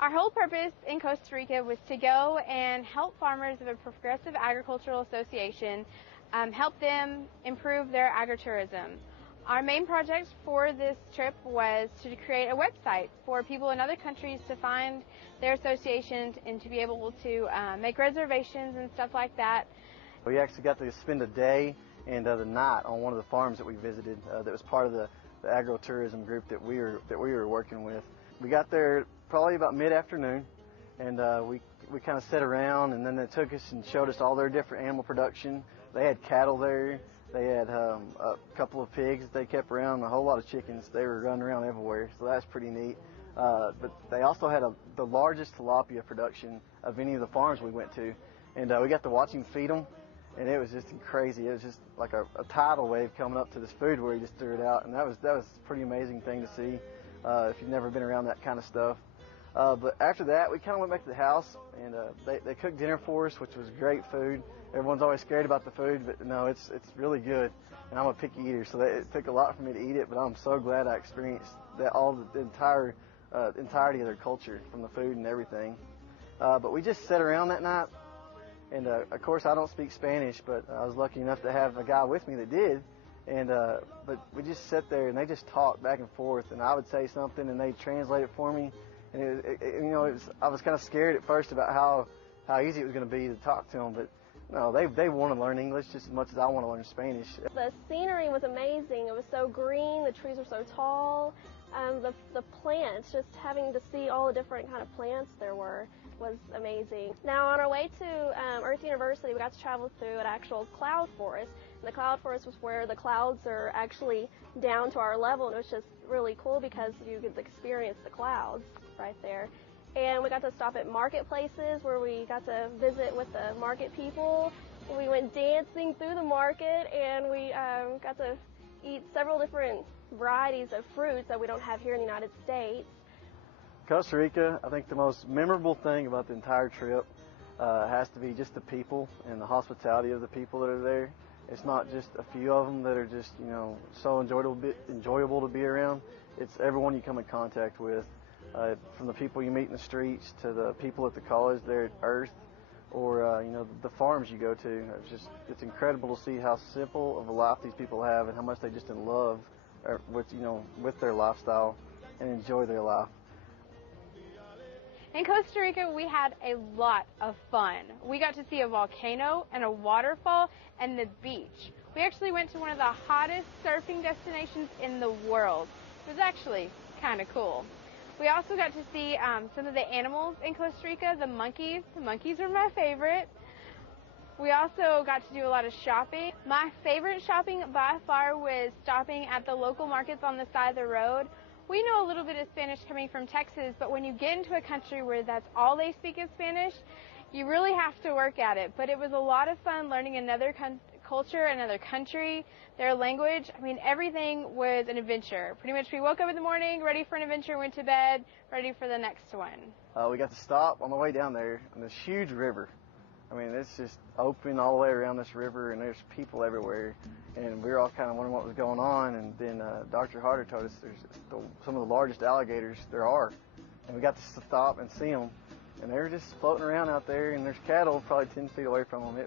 Our whole purpose in Costa Rica was to go and help farmers of a progressive agricultural association, help them improve their agritourism. Our main project for this trip was to create a website for people in other countries to find their associations and to be able to make reservations and stuff like that. We actually got to spend a day and the night on one of the farms that we visited that was part of the agritourism group that we were working with. We got there probably about mid-afternoon, and we kind of sat around, and then they took us and showed us all their different animal production. They had cattle there. They had a couple of pigs that they kept around, a whole lot of chickens. They were running around everywhere, so that's pretty neat. But they also had the largest tilapia production of any of the farms we went to, and we got to watch him feed them, and it was just crazy. It was just like a tidal wave coming up to this food where he just threw it out, and that was a pretty amazing thing to see if you've never been around that kind of stuff. But after that, we kind of went back to the house, and they cooked dinner for us, which was great food. Everyone's always scared about the food, but no, it's really good. And I'm a picky eater, so it took a lot for me to eat it, but I'm so glad I experienced that the entirety of their culture, from the food and everything. But we just sat around that night, and of course I don't speak Spanish, but I was lucky enough to have a guy with me that did. And but we just sat there and they just talked back and forth, and I would say something and they'd translate it for me. And I was kind of scared at first about how easy it was going to be to talk to them, but no, they want to learn English just as much as I want to learn Spanish. The scenery was amazing. It was so green. The trees were so tall. The plants, just having to see all the different kind of plants there were, was amazing. Now on our way to Earth University, we got to travel through an actual cloud forest. And the cloud forest was where the clouds are actually down to our level, and it was just really cool because you could experience the clouds right there. And we got to stop at marketplaces where we got to visit with the market people. We went dancing through the market, and we got to eat several different varieties of fruits that we don't have here in the United States. Costa Rica, I think the most memorable thing about the entire trip has to be just the people and the hospitality of the people that are there. It's not just a few of them that are just, so enjoyable to be around. It's everyone you come in contact with, from the people you meet in the streets to the people at the college there at Earth, or the farms you go to. It's incredible to see how simple of a life these people have and how much they just in love with their lifestyle and enjoy their life. In Costa Rica, we had a lot of fun. We got to see a volcano and a waterfall and the beach. We actually went to one of the hottest surfing destinations in the world. It was actually kind of cool. We also got to see some of the animals in Costa Rica, the monkeys. The monkeys are my favorite. We also got to do a lot of shopping. My favorite shopping by far was stopping at the local markets on the side of the road. We know a little bit of Spanish coming from Texas, but when you get into a country where that's all they speak is Spanish, you really have to work at it. But it was a lot of fun learning another culture, another country, their language. I mean, everything was an adventure. Pretty much we woke up in the morning, ready for an adventure, went to bed, ready for the next one. We got to stop on the way down there on this huge river. I mean, it's just open all the way around this river, and there's people everywhere. And we were all kind of wondering what was going on, and then Dr. Harder told us there's some of the largest alligators there are. And we got to stop and see them, and they were just floating around out there, and there's cattle probably 10 feet away from them.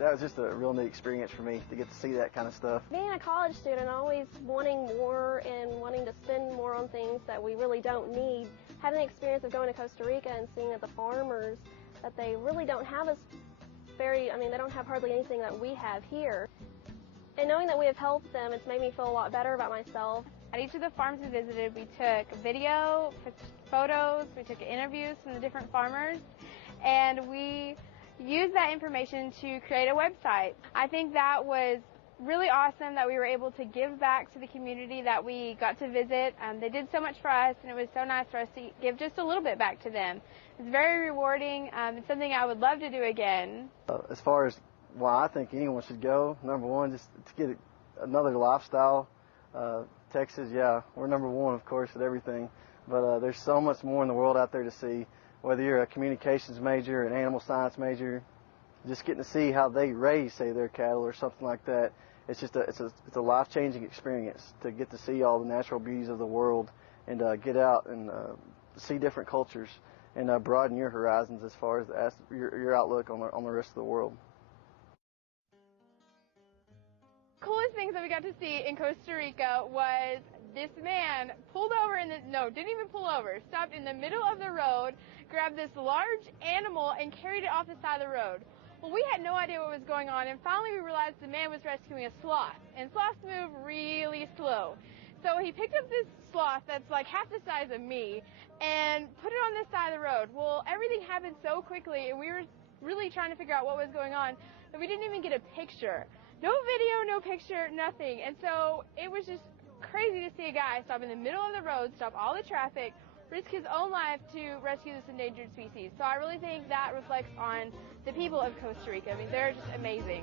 That was just a real neat experience for me to get to see that kind of stuff. Being a college student, always wanting more and wanting to spend more on things that we really don't need, having the experience of going to Costa Rica and seeing that the farmers, that they really don't have they don't have hardly anything that we have here. And knowing that we have helped them, it's made me feel a lot better about myself. At each of the farms we visited, we took video, photos, we took interviews from the different farmers, and we used that information to create a website. I think that was really awesome that we were able to give back to the community that we got to visit. They did so much for us, and it was so nice for us to give just a little bit back to them. It's very rewarding. It's something I would love to do again. As far as why I think anyone should go, number one, just to get another lifestyle. Texas, yeah, we're number one, of course, at everything. But there's so much more in the world out there to see. Whether you're a communications major, an animal science major, just getting to see how they raise, say, their cattle or something like that. It's just it's a life-changing experience to get to see all the natural beauties of the world and get out and see different cultures. and broaden your horizons as far as your outlook on the rest of the world. Coolest things that we got to see in Costa Rica was this man pulled over didn't even pull over, stopped in the middle of the road, grabbed this large animal and carried it off the side of the road. Well, we had no idea what was going on, and finally we realized the man was rescuing a sloth, and sloths move really slow. So he picked up this sloth that's like half the size of me and put it on this side of the road. Well, everything happened so quickly, and we were really trying to figure out what was going on, that we didn't even get a picture. No video, no picture, nothing. And so it was just crazy to see a guy stop in the middle of the road, stop all the traffic, risk his own life to rescue this endangered species. So I really think that reflects on the people of Costa Rica. I mean, they're just amazing.